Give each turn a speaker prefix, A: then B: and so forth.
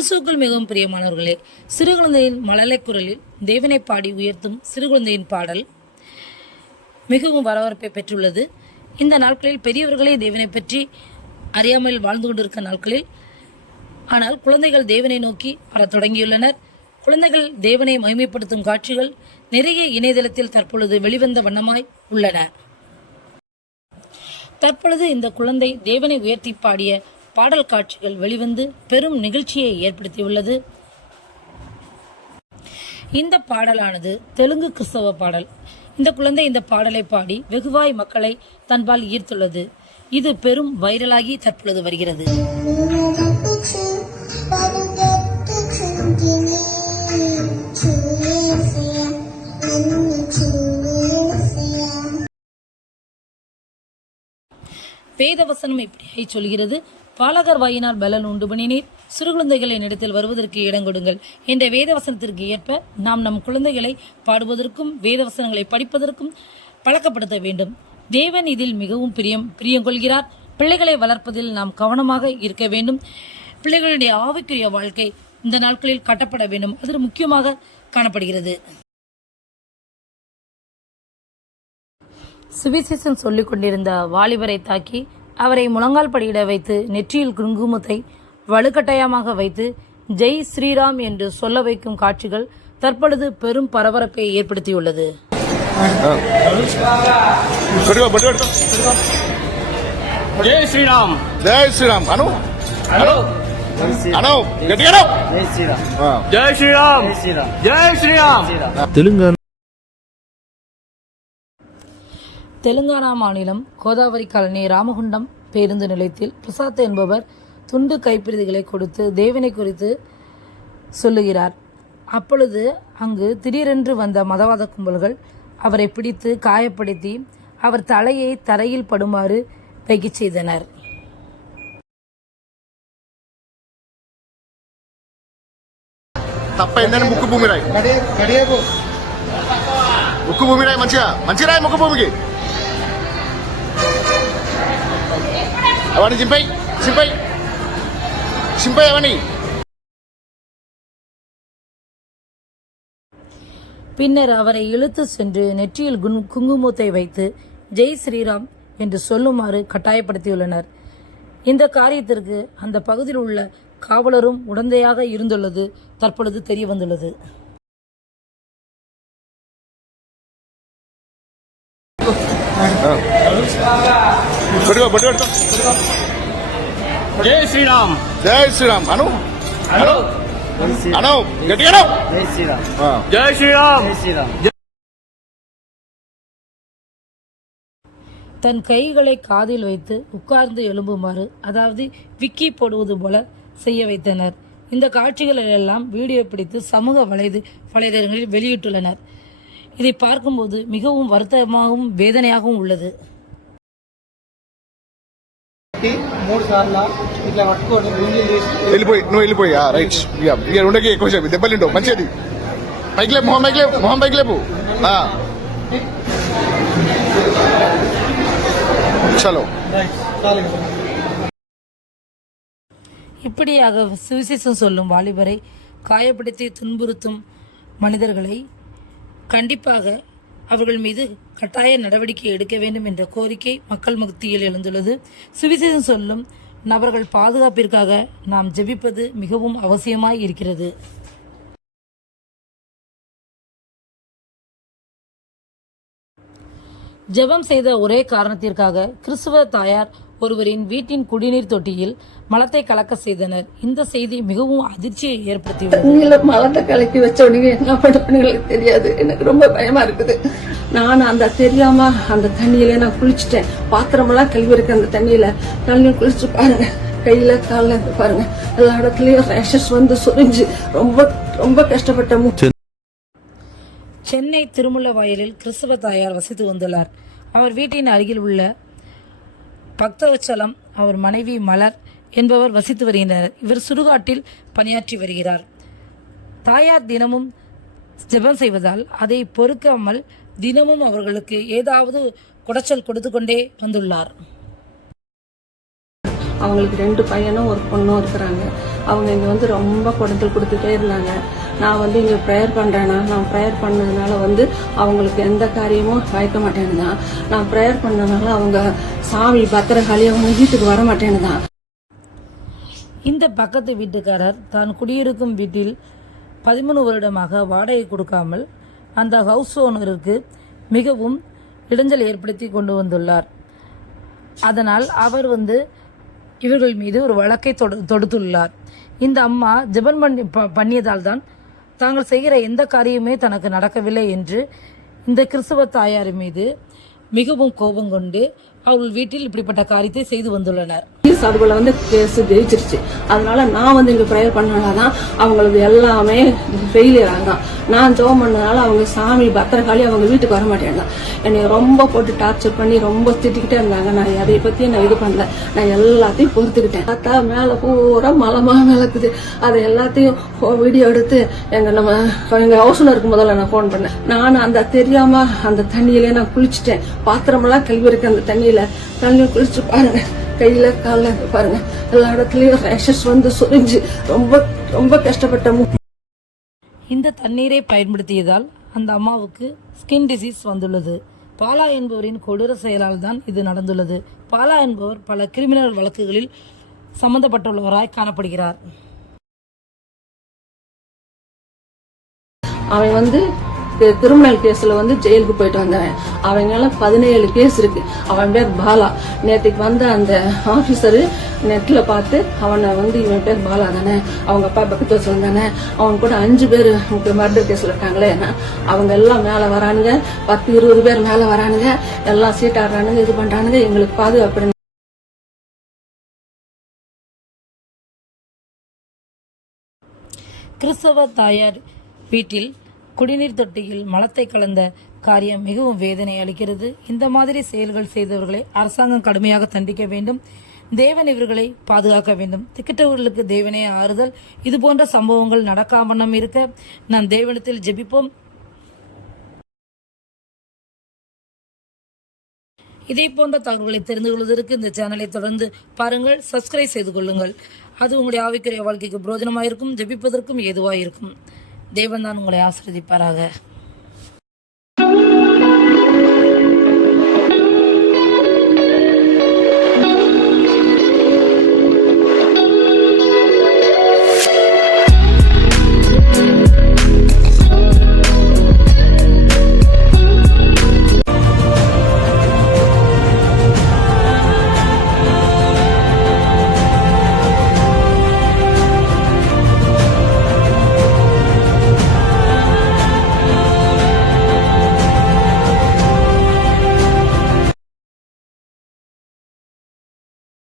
A: கிறிஸ்துவுக்குள் மிகவும் பிரியமானவர்களே சிறு குழந்தையின் மழலை குரலில் தேவனை பாடி உயர்த்தும் சிறு குழந்தையின் பாடல் மிகவும் வரவேற்பை பெற்றுள்ளது. இந்த நாட்களில் பெரியவர்களே தேவனை பற்றி அறியாமல் வாழ்ந்து கொண்டிருக்க நாட்களில் ஆனால் குழந்தைகள் தேவனை நோக்கி வரத் தொடங்கியுள்ளனர். குழந்தைகள் தேவனை மகிமைப்படுத்தும் காட்சிகள் நிறைய இணையதளத்தில் தற்பொழுது வெளிவந்த வண்ணமாய் உள்ளன. தற்பொழுது இந்த குழந்தை தேவனை உயர்த்தி பாடிய பாடல் காட்சிகள் வெளிவந்து பெரும் நிகழ்ச்சியை ஏற்படுத்தியுள்ளது. இந்த பாடலானது தெலுங்கு கிறிஸ்தவ பாடல். இந்த குழந்தை இந்த பாடலை பாடி வெகுவாய் மக்களை தன்பால் ஈர்த்துள்ளது. இது பெரும் வைரலாகி தற்பொழுது வருகிறது. வேதவசனம் இப்படியாய் சொல்கிறது. பாலகர் வாயினால் பலன் உண்டு பண்ணினீர் சிறு குழந்தைகளை இடத்தில் வருவதற்கு இடம் கொடுங்கள். என்ற வேதவசனத்திற்கு ஏற்ப நாம் நம் குழந்தைகளை பாடுவதற்கும் வேதவசனங்களை படிப்பதற்கும் பழக்கப்படுத்த வேண்டும். தேவன் இதில் மிகவும் பிரியம் பிரியம் கொள்கிறார். பிள்ளைகளை வளர்ப்பதில் நாம் கவனமாக இருக்க வேண்டும். பிள்ளைகளுடைய ஆவிக்குரிய வாழ்க்கை இந்த நாட்களில் கட்டப்பட வேண்டும். அது முக்கியமாக காணப்படுகிறது. சுவிசேஷன் சொல்லிக் கொண்டிருந்த வாலிபரை தாக்கி அவரை முழங்கால் படியிட வைத்து நெற்றியில் குங்குமத்தை வலுக்கட்டாயமாக வைத்து ஜெய் ஸ்ரீராம் என்று சொல்ல வைக்கும் காட்சிகள் தற்பொழுது பெரும் பரபரப்பை ஏற்படுத்தியுள்ளது.
B: ஜெய்
C: ஸ்ரீராம்
D: ஜெய் ஸ்ரீராம்
B: ஜெய் ஸ்ரீராம்
D: ஜெய் ஸ்ரீராம்
B: தெலுங்கானா
A: தெலுங்கானா மாநிலம் கோதாவரி காலனி ராமகுண்டம் பேருந்து நிலையத்தில் பிரசாத் என்பவர் துண்டு கைப்பிரதிகளை கொடுத்து தேவனை குறித்து சொல்லுகிறார் அப்பொழுது அங்கு திடீரென்று வந்த மதவாத கும்பல்கள் அவரை பிடித்து காயப்படுத்தி அவர் தலையை தரையில் படுமாறு வைக்கச் செய்தனர்
C: తప్పైందని ముక్కు భూమి రాయి ముక్కు భూమి రాయి మంచిగా మంచి రాయి ముక్కు భూమికి అవన్నీ చింపై చింపై చింపై అవన్నీ
A: பின்னர் அவரை இழுத்து சென்று நெற்றியில் குன்- குங்குமத்தை வைத்து ஜெய் ஸ்ரீராம் என்று சொல்லுமாறு கட்டாயப்படுத்தியுள்ளனர் இந்த காரியத்திற்கு அந்த பகுதியில் உள்ள காவலரும் உடந்தையாக இருந்துள்ளது தற்பொழுது தெரிய வந்துள்ளது
D: பட்டுவா பட்டுவா
C: ஜெய் ஸ்ரீராம். ஜெய்
D: ஸ்ரீராம்.
C: அனு? அனு அனு.
B: கெட்டிக்கணும் ஜெய்
C: ஸ்ரீராம்.
D: ஜெய் ஸ்ரீராம்.
B: ஜெய் ஸ்ரீராம்.
A: தன் கைகளை காதில் வைத்து உட்கார்ந்து எழும்புமாறு அதாவது விக்கி போடுவது போல செய்ய வைத்தனர். இந்த காட்சிகளில் எல்லாம் வீடியோ பிடித்து சமூக வலைது வலைதளங்களில் வெளியிட்டுள்ளனர். இதை பார்க்கும்போது மிகவும் வருத்தமாகவும் வேதனையாகவும் உள்ளது
E: మూడు సార్లు ఇట్లా పట్టుకొని గుంజలు తీసి
C: వెళ్ళిపోయి నువ్వు వెళ్ళిపోయి ఆ, రైట్ ఇక ఇక ఉండకి ఎక్కువ సేపు దెబ్బలిండో మంచిది పైకి లేపు మొహం పైకి లేపు మొహం పైకి లేపు ఆ. చలో
E: చాలు
A: இப்படியாக சுவிசேஷம் சொல்லும் வாலிபரை காயப்படுத்தி துன்புறுத்தும் மனிதர்களை கண்டிப்பாக அவர்கள் மீது கட்டாய நடவடிக்கை எடுக்க வேண்டும் என்ற கோரிக்கை மக்கள் மத்தியில் எழுந்துள்ளது. சுவிசேஷம் சொல்லும் நபர்கள் பாதுகாப்பிற்காக நாம் ஜெபிப்பது மிகவும் அவசியமாய் இருக்கிறது. ஜெபம் செய்த ஒரே காரணத்திற்காக கிறிஸ்துவ தாயார் ஒருவரின் வீட்டின் குடிநீர் தொட்டியில் மலத்தை கலக்க செய்தனர். இந்த செய்தி மிகவும் அதிர்ச்சியை ஏற்படுத்தியுள்ளது.
F: மலத்தை கலக்கி வச்ச உடனே என்ன பண்ணுறேன்னு எனக்கு தெரியாது. எனக்கு ரொம்ப பயமா இருக்குது. நான் அந்த தெரியாம அந்த தண்ணியில நான் குளிச்சுட்டேன். பாத்திரமெல்லாம் கழுவி இருக்கு அந்த தண்ணியில. தண்ணி குளிச்சு பாருங்க. கையில கால்ல இருந்து பாருங்க. எல்லா இடத்துலயும் ரேஷஸ் வந்து சுரிஞ்சு ரொம்ப ரொம்ப கஷ்டப்பட்ட
A: சென்னை திருமுல்லவாயலில் கிறிஸ்துவ தாயார் வசித்து வந்துள்ளார். அவர் வீட்டின் அருகில் உள்ள பக்தவச்சலம் அவர் மனைவி மலர் என்பவர் வசித்து வருகின்றனர். இவர் சுடுகாட்டில் பணியாற்றி வருகிறார். தாயார் தினமும் ஜெபம் செய்வதால் அதை பொறுக்காமல் தினமும் அவர்களுக்கு ஏதாவது குடைச்சல் கொடுத்து கொண்டே வந்துள்ளார்.
F: அவங்களுக்கு ரெண்டு பையனும் ஒரு பொண்ணும் இருக்கிறாங்க. அவங்க இங்கே வந்து ரொம்ப குடத்தில் கொடுத்துட்டே இருந்தாங்க. நான் வந்து இங்கே ப்ரேயர் பண்ணுறேன்னா நான் ப்ரேயர் பண்ணதுனால வந்து அவங்களுக்கு எந்த காரியமும் வைக்க மாட்டேன்னு தான் நான் ப்ரேயர் பண்ணதுனால அவங்க சாமி பத்திரகாளி அவங்க வீட்டுக்கு வர மாட்டேன்னு தான்
A: இந்த பக்கத்து வீட்டுக்காரர் தான் குடியிருக்கும் வீட்டில் பதிமூணு வருடமாக வாடகை கொடுக்காமல் அந்த ஹவுஸ் ஓனருக்கு மிகவும் இடைஞ்சல் ஏற்படுத்தி கொண்டு வந்துள்ளார். அதனால் அவர் வந்து இவர்கள் மீது ஒரு வழக்கை தொடுத்துள்ளார். இந்த அம்மா ஜெபம் பண்ணி ப- பண்ணியதால் தான் தாங்கள் செய்கிற எந்த காரியமே தனக்கு நடக்கவில்லை என்று இந்த கிறிஸ்துவ தாயார் மீது மிகவும் கோபம் கொண்டு அவர்கள் வீட்டில் இப்படிப்பட்ட காரியத்தை செய்து வந்துள்ளனர்.
F: போலீஸ் வந்து கேஸ் ஜெயிச்சிருச்சு. அதனால நான் வந்து இங்க ப்ரேயர் பண்ணனால தான் அவங்களுக்கு எல்லாமே ஃபெயிலியர் ஆகும் நான் ஜோம் பண்ணனால அவங்க சாமி பத்திரகாளி அவங்க வீட்டுக்கு வர மாட்டேங்க என்னை ரொம்ப போட்டு டார்ச்சர் பண்ணி ரொம்ப திட்டிக்கிட்டே இருந்தாங்க. நான் அதை பத்தி நான் இது பண்ணல. நான் எல்லாத்தையும் பொறுத்துக்கிட்டேன். பார்த்தா மேல பூரா மலமா மிளக்குது அதை எல்லாத்தையும் வீடியோ எடுத்து எங்க நம்ம எங்க ஹவுஸ்ல முதல்ல நான் ஃபோன் பண்ணேன். நான் அந்த தெரியாம அந்த தண்ணியிலே நான் குளிச்சுட்டேன். பாத்திரமெல்லாம் கழுவி இருக்கு அந்த தண்ணியில. தண்ணி குளிச்சு பாருங்க. கையில கால்ல பாருங்க. எல்லா இடத்துலயும் ரேஷஸ் வந்து சுரிஞ்சு ரொம்ப ரொம்ப கஷ்டப்பட்ட மு-
A: இந்த தண்ணீரை பயன்படுத்தியதால் அந்த அம்மாவுக்கு ஸ்கின் டிசீஸ் வந்துள்ளது. பாலா என்பவரின் கொடூர செயலால் தான் இது நடந்துள்ளது. பாலா என்பவர் பல கிரிமினல் வழக்குகளில் சம்பந்தப்பட்டுள்ளவராய் காணப்படுகிறார்.
F: அவன் வந்து கிரிமினல் கேஸ்ல வந்து ஜெயிலுக்கு போயிட்டு வந்தாங்க அவங்க எல்லாம் பதினேழு கேஸ் இருக்கு. அவன் பேர் பாலா. நேற்றுக்கு வந்த அந்த ஆபீசரு நெட்ல பார்த்து அவனை வந்து இவன் பேர் பாலா தானே. அவங்க அப்பா பக்கத்து வச்சு வந்தானே அவன் கூட அஞ்சு பேர் மர்டர் கேஸ்ல இருக்காங்களே. அவங்க எல்லாம் மேல வரானுங்க. பத்து இருபது பேர் மேல வரானுங்க. எல்லாம் சீட்டாடுறானுங்க இது பண்றானுங்க. எங்களுக்கு பாதுகாப்பு
A: கிறிஸ்தவ தாயார் வீட்டில் குடிநீர் தொட்டியில் மலத்தை கலந்த காரியம் மிகவும் வேதனை அளிக்கிறது. இந்த மாதிரி செயல்கள் செய்தவர்களை அரசாங்கம் கடுமையாக தண்டிக்க வேண்டும். தேவன் இவர்களை பாதுகாக்க வேண்டும். திக்கிட்டவர்களுக்கு தேவனே ஆறுதல். இது போன்ற சம்பவங்கள் நடக்காமண்ணம் இருக்க நாம் தேவனத்தில் ஜெபிப்போம். இதே போன்ற தகவல்களை தெரிந்து கொள்வதற்கு இந்த சேனலை தொடர்ந்து பாருங்கள் சப்ஸ்கிரைப் செய்து கொள்ளுங்கள். அது உங்களுடைய ஆவிக்குரிய வாழ்க்கைக்கு பிரோஜனமாக இருக்கும் ஜெபிப்பதற்கும் ஏதுவாக இருக்கும் தேவன் தான் உங்களை ஆசிர்வதிப்பாராக.